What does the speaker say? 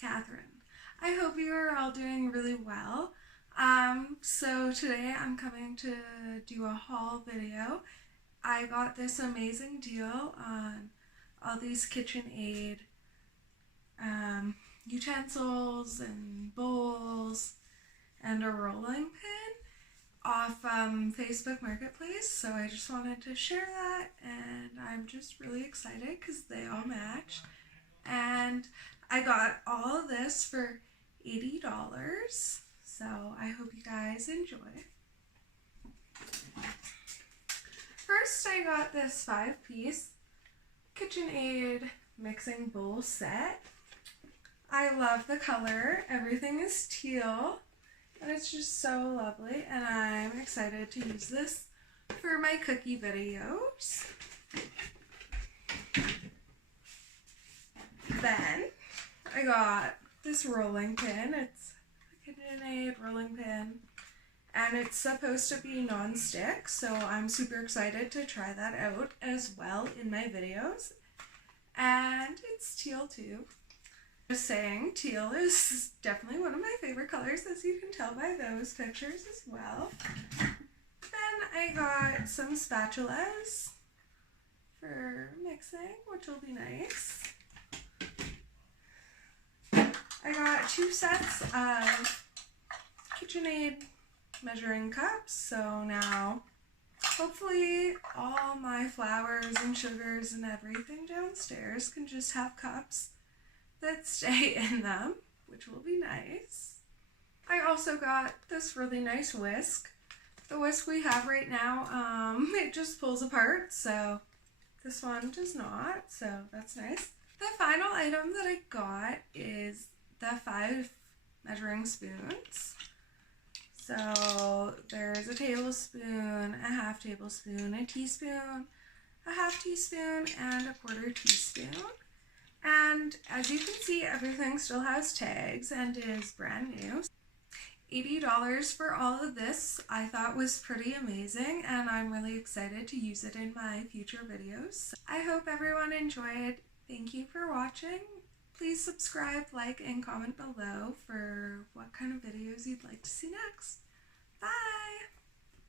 Catherine. I hope you are all doing really well. So today I'm coming to do a haul video. I got this amazing deal on all these KitchenAid utensils and bowls and a rolling pin off Facebook Marketplace, so I just wanted to share that, and I'm just really excited because they all match. And I got all of this for $80, so I hope you guys enjoy. First, I got this 5-piece KitchenAid mixing bowl set. I love the color. Everything is teal, and it's just so lovely, and I'm excited to use this for my cookie videos. Then I got this rolling pin. It's a KitchenAid rolling pin, and it's supposed to be non-stick, so I'm super excited to try that out as well in my videos. And it's teal too. Just saying, teal is definitely one of my favorite colors, as you can tell by those pictures as well. Then I got some spatulas for mixing, which will be nice. I got 2 sets of KitchenAid measuring cups, so now hopefully all my flours and sugars and everything downstairs can just have cups that stay in them, which will be nice. I also got this really nice whisk. The whisk we have right now, it just pulls apart, so this one does not, so that's nice. The final item that I got is the 5 measuring spoons. So there's a tablespoon, a half tablespoon, a teaspoon, a half teaspoon, and a quarter teaspoon. And as you can see, everything still has tags and is brand new. $80 for all of this I thought was pretty amazing, and I'm really excited to use it in my future videos. I hope everyone enjoyed. Thank you for watching. Please subscribe, like, and comment below for what kind of videos you'd like to see next. Bye!